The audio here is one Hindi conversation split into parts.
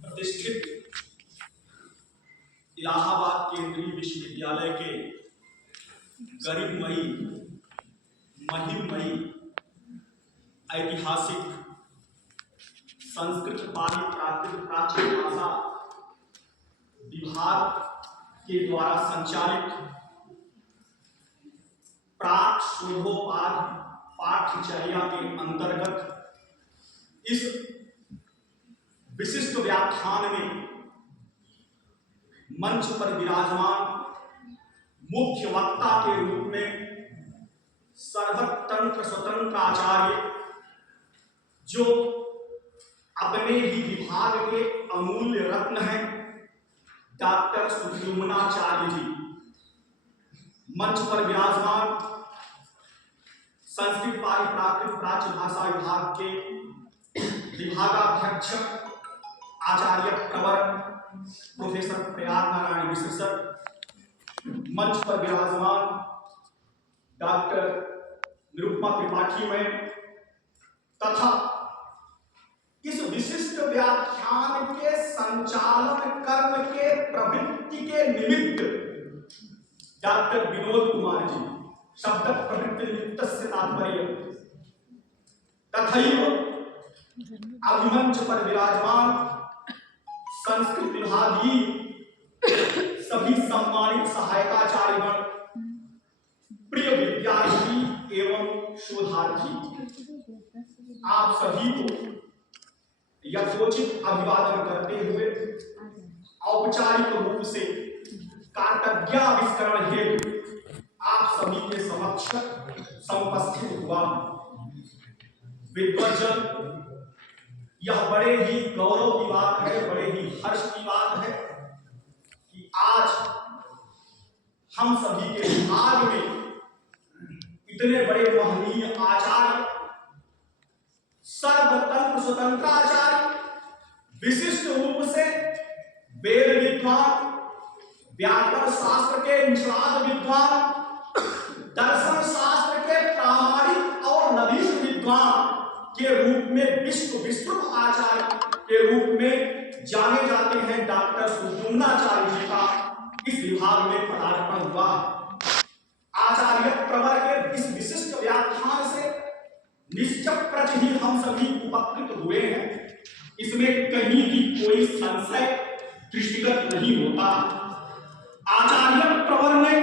प्रतिष्ठित इलाहाबाद केंद्रीय विश्वविद्यालय के गरिमामयी महिममयी ऐतिहासिक संस्कृत पाली प्राकृत प्राचीन भाषा विभाग के द्वारा संचालित प्राक शोधोपाध पाठ्यचर्या के अंतर्गत इस विशिष्ट व्याख्यान में मंच पर विराजमान मुख्य वक्ता के रूप में सर्वतंत्र स्वतंत्र आचार्य, जो अपने ही विभाग के अमूल्य रत्न हैं, डॉक्टर सुद्युम्नाचार्य जी। मंच पर विराजमान संस्कृत पाली प्राकृत प्राच्य भाषा विभाग के विभागाध्यक्ष आचार्य प्रवर प्रोफेसर प्रयाग नारायण मिश्र सर। मंच पर विराजमान डॉक्टर निरुपमा त्रिपाठी मैम तथा इस विशिष्ट व्याख्यान के संचालन कर्म के प्रवृत्ति के निमित्त डॉक्टर विनोद कुमार जी। शब्द प्रवृत्ति निमित्त से तात्पर्य तथैव अभिमंच पर विराजमान संस्कृत विभागीय सभी सम्मानित सहायकाचार्यगण, प्रिय विद्यार्थी एवं शोधार्थी, आप सभी को यथोचित अभिवादन करते हुए औपचारिक रूप से कर्तव्याविष्करण हेतु आप सभी के समक्ष समुपस्थित हुआ। विद्वज्जन, यह बड़े ही गौरव की बात है, बड़े ही हर्ष की बात है कि आज हम सभी के विभाग में इतने बड़े महनीय आचार्य, सर्वतंत्र स्वतंत्र आचार्य, विशिष्ट रूप से वेद विद्वान, व्याकरण शास्त्र के निष्णात विद्वान, दर्शन शास्त्र के प्रामाणिक और नवीन विद्वान के रूप में विश्व विस्तृत आचार्य के रूप में जाने जाते हैं डॉक्टर सुद्युम्नाचार्य जी का इस विभाग में पदार्पण हुआ। आचार्य प्रवर के इस विशिष्ट व्याख्यान से निश्चप्रच ही हम सभी उपकृत हुए हैं, इसमें कहीं भी कोई संशय दृष्टिगत नहीं होता। आचार्य प्रवर ने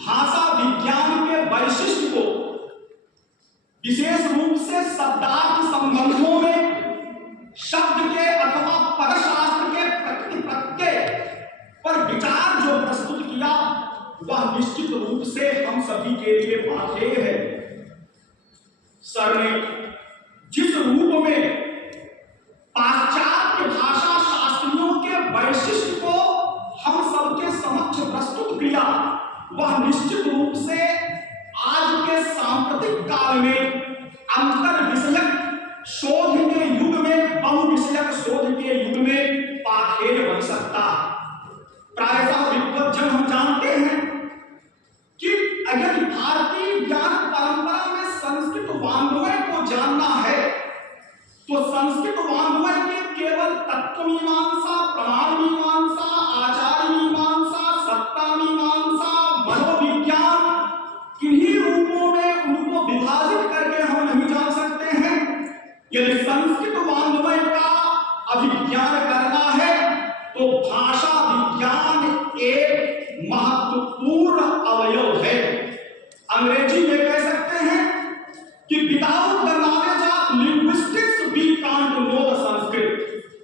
भाषा विज्ञान के वैशिष्ट्य को विशेष रूप से शब्दार्थ संबंधों में शब्द के अथवा पदशास्त्र के प्रकृति प्रत्यय पर विचार जो प्रस्तुत किया, वह निश्चित रूप से हम सभी के लिए पाथेय है। सर ने जिस रूप में पाश्चात्य भाषा शास्त्रियों के वैशिष्ट्य को हम सबके समक्ष प्रस्तुत किया, वह निश्चित रूप से आज के सांप्रतिक काल में अंतर विषयक शोध के युग में, बहु विषयक शोध के युग में पाथेय बन सकता। प्रायः विद्वज्जन हम जानते हैं कि अगर भारतीय ज्ञान परंपरा में संस्कृत वाङ्मय को जानना है तो संस्कृत वाङ्मय के केवल तत्व मीमांसा, प्रमाण मीमांसा, आचार मीमांसा, सत्ता मीमांसा, मनोविज्ञान, किन्हीं रूपों में उनको विभाजित करके हम नहीं जान सकते हैं। यदि संस्कृत वाङ्मय का अभिज्ञान करना है तो भाषा विज्ञान एक महत्वपूर्ण अवयव है। अंग्रेजी में कह सकते हैं कि without the knowledge of linguistics we can't know the Sanskrit.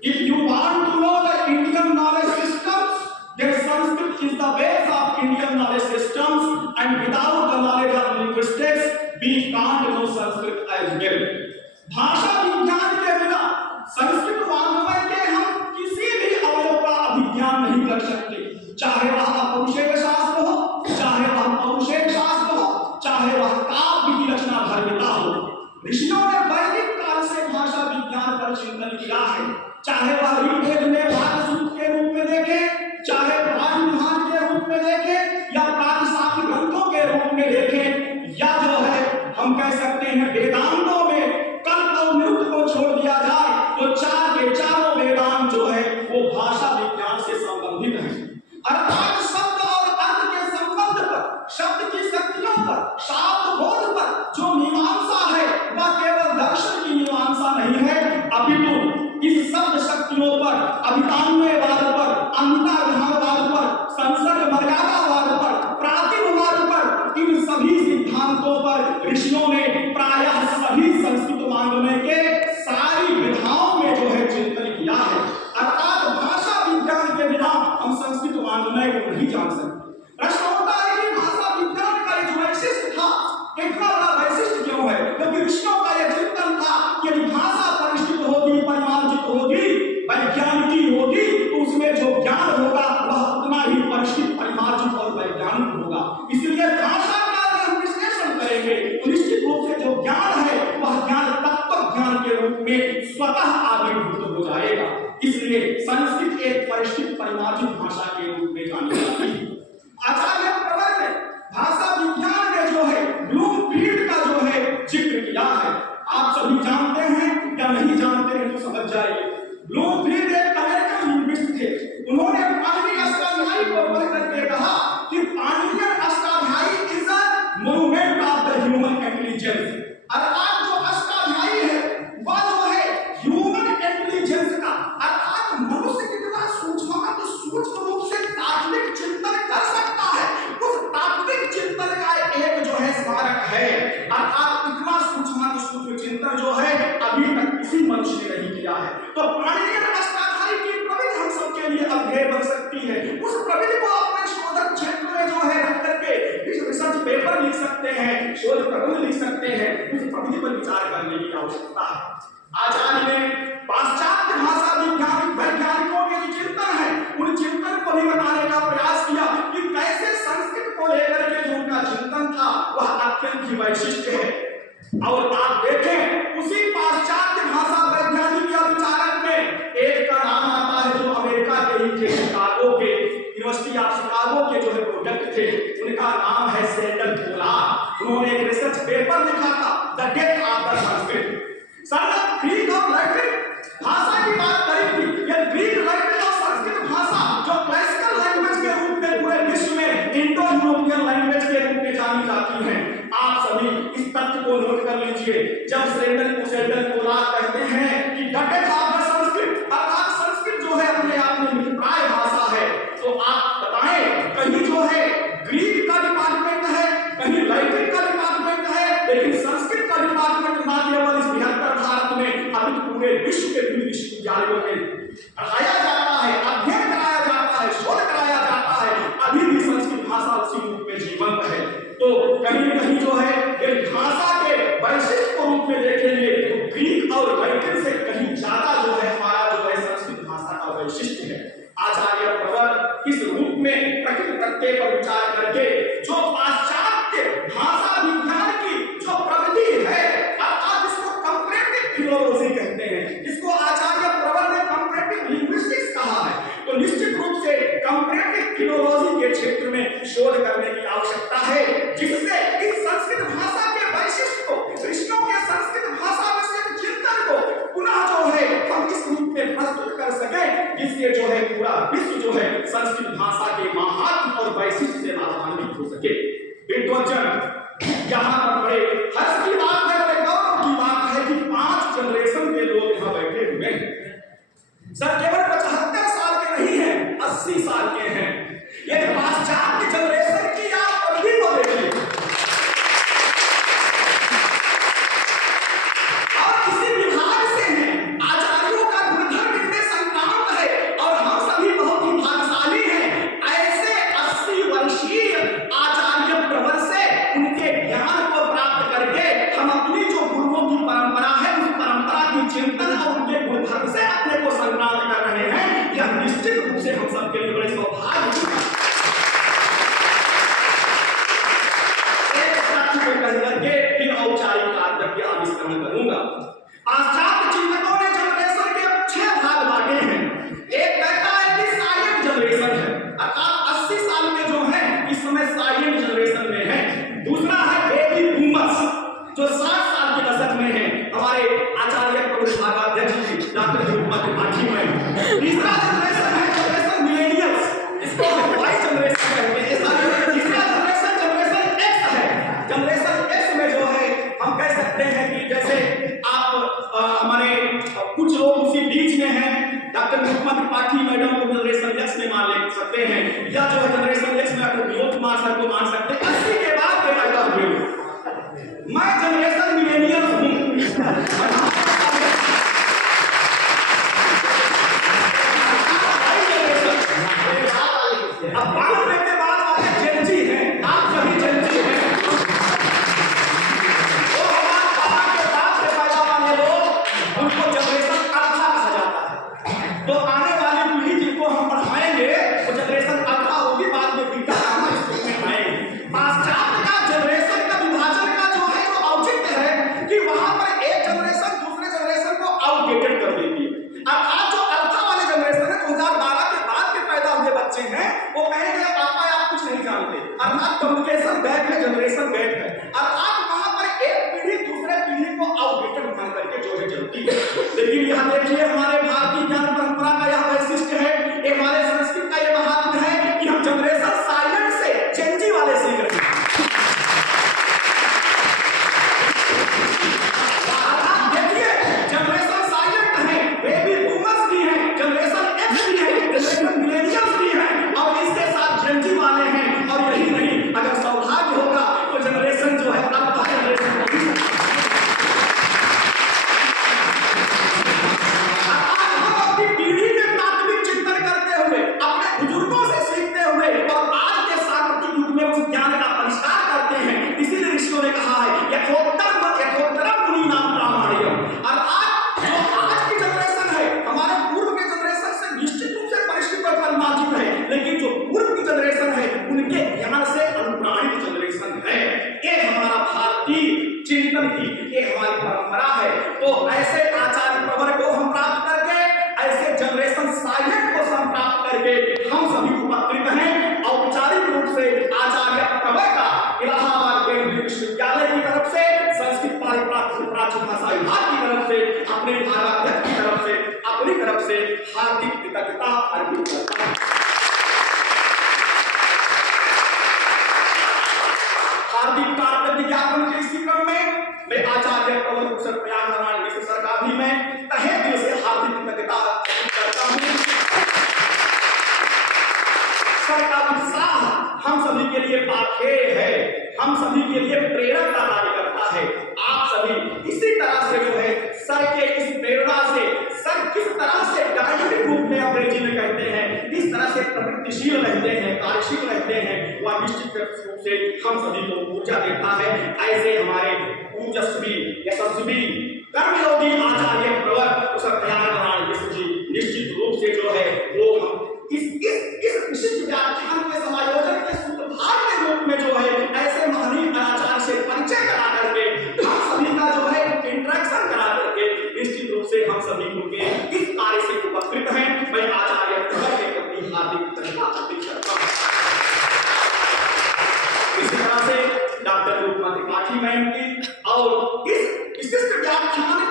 If you want to know the Indian knowledge systems, then Sanskrit is the base of Indian knowledge systems, and without the knowledge of linguistics, we can't know Sanskrit as well. भाषा विज्ञान के बिना संस्कृत वाङ्मय के हम किसी भी अवयव का अभिज्ञान नहीं कर सकते, चाहे वह अपौरुषेय शास्त्र हो, चाहे वह पौरुषेय शास्त्र हो, चाहे वह काव्य की रचना धर्मिता हो। ऋषियों ने वैदिक काल से भाषा विज्ञान पर चिंतन किया है, चाहे वह ऋग्वेद में वाक्सूत्र के रूप में देखे, चाहे ब्रह्मविधान के रूप में देखे, या प्रातिशाख्य ग्रंथों के रूप में देखे, या जो है हम कह सकते हैं वेदांतों में कल्प और निरुक्त को छोड़ दिया जाए तो चार के चारों वेदांत जो है वो भाषा विज्ञान से संबंधित है। अर्थात शब्द और अर्थ के संबंध पर, शब्द की शक्तियों पर, शाब्द बोध पर जो मीमांसा है वह केवल दर्शन की मीमांसा नहीं है, अपितु इस शब्द शक्तियों पर, अभितान्वयवाद पर, अंतर्धानवाद पर, संसर्ग मर्यादावाद पर, प्रातिभवाद पर, इन सभी सिद्धांतों पर ऋषियों ने प्रायः सभी संस्कृत वाङ्मय के सारी विधाओं में जो है चिंतन किया है। अर्थात भाषा विज्ञान के बिना हम संस्कृत वाङ्मय को नहीं जान सकते। प्रश्न होता है कि भाषा विज्ञान का जो वैशिष्ट था, इतना बड़ा वैशिष्ट क्यों है? क्योंकि ऋषियों का यह चिंतन था कि यदि भाषा परिष्कृत होगी, परिमार्जित होगी, वैज्ञानिकी होगी तो उसमें जो ज्ञान होगा वह उतना ही परिष्कृत, परिमार्जित और वैज्ञानिक होगा। इसलिए भाषा का अगर हम विश्लेषण करेंगे तो निश्चित रूप से जो ज्ञान है वह ज्ञान तत्व ज्ञान के रूप में स्वतः आविर्भूत हो जाएगा। इसलिए संस्कृत एक परिष्कृत, परिमार्जित भाषा के रूप में जानी जाती है। आचार्य प्रवर ने भाषा विज्ञान में जो है ब्लूमफील्ड का जो है जिक्र किया है। आप सभी जानते हैं या नहीं जानते हैं तो समझ जाइए। ब्लूमफील्ड एक अमेरिकन लिंग्विस्ट थे। उन्होंने पाणिनीय अष्टाध्यायी को पढ़ करके कहा कि पाणिनीय Ashtadhyayi is a monument of the human intelligence. अर्थात जो अष्टाध्यायी है वह जो है ह्यूमन इंटेलिजेंस का, अर्थात मनुष्य कितना सूक्ष्म रूप से तात्विक चिंतन कर सकता है, उस तात्विक चिंतन का एक जो है स्मारक है। अर्थात इतना सूक्ष्म चिंतन जो है अभी तक किसी मनुष्य ने नहीं किया है। तो पाणिनीय अष्टाध्यायी की प्रविधि हम सबके लिए अध्यय बन सकती है। उस प्रविधि को अपने शोध क्षेत्र में जो है रख करके रिसर्च पेपर लिख सकते हैं, शोध प्रबंध लिख सकते हैं। उस प्रविधि पर विचार करने की आवश्यकता है। आचार्य ने पाश्चात्य भाषा वैज्ञानिकों के जो चिंतन है उन चिंतन को भी बताने का प्रयास किया कि कैसे संस्कृत को लेकर के जो उनका चिंतन था वह अत्यंत ही वैशिष्ट है। और आप देखें उसी पाश्चात्य भाषा वैज्ञानिक या विचारक में एक का नाम आता है जो अमेरिका के ही थे, शिकागो के, यूनिवर्सिटी ऑफ शिकागो के जो है प्रोडक्ट थे। उनका नाम है सेंडल पोलार। उन्होंने एक रिसर्च पेपर लिखा था the death of the Sanskrit. Sir Greek और लैटिन भाषा की बात करी थी। यह ग्रीक, लैटिन और संस्कृत भाषा जो क्लासिकल लैंग्वेज के रूप में पूरे विश्व में इंडो यूरोपियन लैंग्वेज के रूप में जानी जाती हैं। आप सभी इस तथ्य को नोट कर लीजिए। जब सेंडल पोलार कहते हैं कि the death of the Sanskrit, अर्थात संस्कृत जो है अपने आप में मितप्राय भाषा है, तो आप बताएं कहीं जो है ग्रीक का डिपार्टमेंट है, कहीं लैटिन का डिपार्टमेंट है, लेकिन संस्कृत का डिपार्टमेंट ना केवल इस बृहत्तर भारत में अभी पूरे विश्व के विभिन्न विश्वविद्यालयों में पढ़ाया जाता है, अध्ययन कराया जाता है, शोध कराया जाता है। अभी भी संस्कृत भाषा उसी रूप में जीवंत है। तो कहीं न कहीं जो है एक भाषा के वैशिष्ट रूप में देखेंगे तो ग्रीक और लैटिन से कहीं ज्यादा जो है हमारा जो है संस्कृत भाषा का वैशिष्ट है। आचार्य प्रवर इस रूप में प्रकृति तत्व पर विचार करके जो पाश्चात्य भाषा विज्ञान की जो प्रविधि है, अर्थात जिसको कंपैरेटिव फिलोलॉजी कहते हैं, जिसको आचार्य प्रवर ने कंपैरेटिव लिंग्विस्टिक्स कहा है, तो निश्चित रूप से कंपैरेटिव फिलोलॉजी के क्षेत्र में शोध करने की आवश्यकता है, जिससे इस संस्कृत भाषा के वैशिष्ट को, ऋषियों के संस्कृत भाषा में से चिंतन को पुनः जो है हम इस रूप में प्रस्तुत कर सके, जिससे जो है पूरा विश्व जो है संस्कृत भाषा के महात्म और वैशिष्ट से लाभान्वित हो सके। विद्वज्जन यहाँ पर बड़े हर्ष की बात है, बड़े गौरव की बात है कि 5 जनरेशन के लोग यहाँ बैठे हुए हैं। सर केवल 75 साल के नहीं है, 80 साल के हैं। ये पाश्चात्य जनरेशन की आप अवधि को देखिए और किसी विभाग से हैं। आचार्यों का गुणधर्म इतने संक्रामक है और हम सभी बहुत ही भाग्यशाली हैं। ऐसे 80 वर्षीय आचार्य प्रवर से उनके ज्ञान को प्राप्त करके हम अपनी जो गुरुओं की परंपरा है उस परंपरा की चिंतन और उनके गुणधर्म से अपने को संक्रांत कर रहे हैं। यह निश्चित रूप से हम सबके लिए बड़े सौभाग्य की बात करके फिर औपचारिक कार्य आविष्करण करूंगा। पाश्चात्य चिंतकों ने जनरेशन के 6 भाग बांटे हैं। एक कहता है कि साइलेंट जनरेशन है, अर्थात 80 साल के जो है इस समय साइलेंट जनरेशन में है। दूसरा है बेबी बूमर्स जो 60 साल के दशक में है। हमारे आचार्य विभागाध्यक्ष जी डॉक्टर रूपमा त्रिपाठी मैम। तीसरा जनरेशन है जनरेशन मिलेनियल्स, इसको हम वाई जनरेशन कहते हैं। तीसरा जनरेशन जनरेशन एक्स है। जनरेशन एक्स में जो है हम कह सकते हैं कि जैसे आप हमारे कुछ लोग उसी बीच में हैं, डॉक्टर रूपमा त्रिपाठी मैडम को जनरेशन एक्स में मान ले सकते हैं, या जो है जनरेशन एक्स में डॉक्टर विनोद कुमार सर को मान सकते हैं। 80 के बाद के पैदा हुए मैं जनरेशन मिलेनियल हूं। अब बात के बाद वाले जेनजी हैं, आप सभी जेनजी हैं। वो हमारे बाबा के बाद से पैदा वाले लोग, उनको जनरेशन अल्फा कहा जाता है। तो आने वाली पीढ़ी जिनको हम पढ़ाएंगे वो जनरेशन अल्फा होगी, बाद में बीटा गामा इसमें आएंगे। पाश्चात्य का जनरेशन का विभाजन का जो है वो औचित्य है कि वहां पर एक जनरेशन दूसरे जनरेशन को आउटडेटेड कर देती है। अब आज जो अल्फा वाले जनरेशन है 2012 के बाद के पैदा हुए बच्चे हैं, वो कहेंगे पापा आप कुछ नहीं जानते, अर्थात कम्युनिकेशन गैप है, जनरेशन गैप है। अर्थात वहां पर एक पीढ़ी दूसरे पीढ़ी को आउटडेटेड मान करके जो है चलती है। लेकिन यहाँ देखिए हमारे भारतीय ज्ञान परंपरा का यह वैशिष्ट्य है, हमारे संस्कृत का यह महात्म है कि हम जनरेशन साइलेंट से चेंजी वाले सीख रहे हैं। देखिए जनरेशन साइलेंट है, बेबी बूमर्स भी हैं, जनरेशन एक्स भी है, जनरेशन मिलेनियल्स भी हैं, और इसके साथ जेनजी वाले हैं। और यही नहीं, अगर सौभाग्य होगा तो जनरेशन जो है अल्फा जनरेशन पीढ़ी में प्राथमिक चिंतन करते हुए, अपने बुजुर्गों से सीखते हुए और आज के सांप्रतिक युग में उस ज्ञान का परिष्कार करते हैं। इसीलिए ऋषियों ने कहा है यथोत्तरम मुनि नाम प्रामाण्यम। अर्थात जो आज की जनरेशन है हमारे पूर्व के जनरेशन से निश्चित रूप से परिष्कृत और परिमार्जित है, लेकिन जो पूर्व की जनरेशन है उनके ज्ञान से अनुप्राणित जनरेशन है। ये हमारा भारतीय चिंतन की ये हमारी परंपरा है। तो ऐसे आचार्य प्रवर को हम प्राप्त करके, ऐसे जनरेशन साइलेंट को हम प्राप्त करके हम सभी उपकृत हैं। औपचारिक रूप से आचार्य प्रवर का इलाहाबाद केंद्रीय विश्वविद्यालय की तरफ से, संस्कृत प्राचीन भाषा विभाग की तरफ से, अपने विभागाध्यक्ष की तरफ से, अपनी तरफ से हार्दिक कृतज्ञता अर्पित करता हूं। हार्दिक कृतज्ञता ज्ञापन के इसी क्रम में मैं आचार्य प्रवर प्रोफेसर प्रियांक नारायण मिश्र सर का भी मैं तहे दिल से हार्दिक कृतज्ञता करता हूं। सर का उत्साह हम सभी के लिए पाथेय है, हम सभी के लिए प्रेरक का कार्य करता है। आप सभी इसी तरह से जो है सर के इस प्रेरणा से, सर किस तरह से डायनेमिक रूप में अंग्रेजी में कहते हैं, इस तरह से प्रवृत्तिशील रहते हैं, कार्यशील रहते हैं, वह निश्चित रूप से हम सभी को ऊर्जा देता है। ऐसे हमारे ऊर्जस्वी यशस्वी कर्मयोगी आचार्य प्रवर प्रोफेसर प्रियांक नारायण मिश्र जी निश्चित रूप से जो है वो हम इस विशिष्ट व्याख्यान के समायोजन के सूत्रधार के रूप में जो है ऐसे महनीय आचार्य से परिचय करा करके हम सभी का जो है इंटरेक्शन करा करके निश्चित रूप से हम सभी उनके इस कार्य से उपकृत हैं। मैं आचार्य प्रवर के प्रति हार्दिक कृतज्ञता अर्पित करता हूं। इसी तरह से डॉक्टर रूपमा त्रिपाठी मैम की और इस विशिष्ट व्याख्यान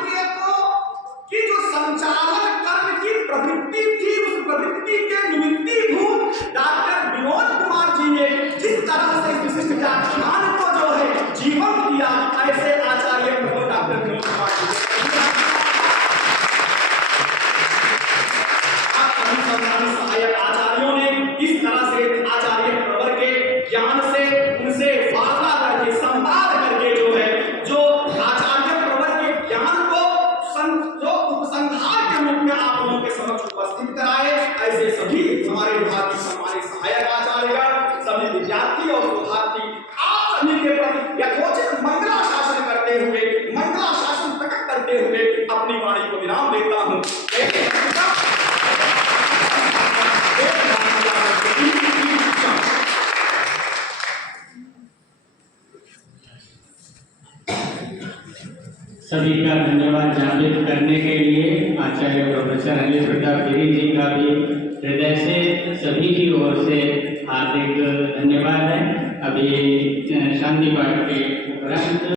की जो संचालन कर्म की प्रवृत्ति थी, उस प्रवृत्ति के निमित्तीभूत डॉक्टर विनोद कुमार जी ने जिस तरह से इस विशिष्ट व्याख्यान को जो है जीवन दिया, ऐसे आचार्य प्रवर डॉक्टर विनोद कुमार जी सहायक आचार्यों ने इस तरह से आचार्य प्रवर के ज्ञान से उनसे वार्ता करके, संवाद करके जो है जो आचार्य प्रवर के ज्ञान को जो उपसंहार के रूप में आप लोगों के समक्ष उपस्थित कराए। ऐसे सभी हमारे विभाग के हमारे सहायक आचार्य, सभी विद्यार्थी और शोधार्थी आप सभी के प्रति यथोचित मंगला शासन करते हुए, मंगला शासन प्रकट करते हुए अपनी वाणी को विराम देता हूं। सभी का धन्यवाद ज्ञापित करने के लिए आचार्य प्रोफेसर अनिल प्रताप गिरी जी का भी हृदय से सभी की ओर से हार्दिक धन्यवाद है। अभी शांति पाठ के उपरांत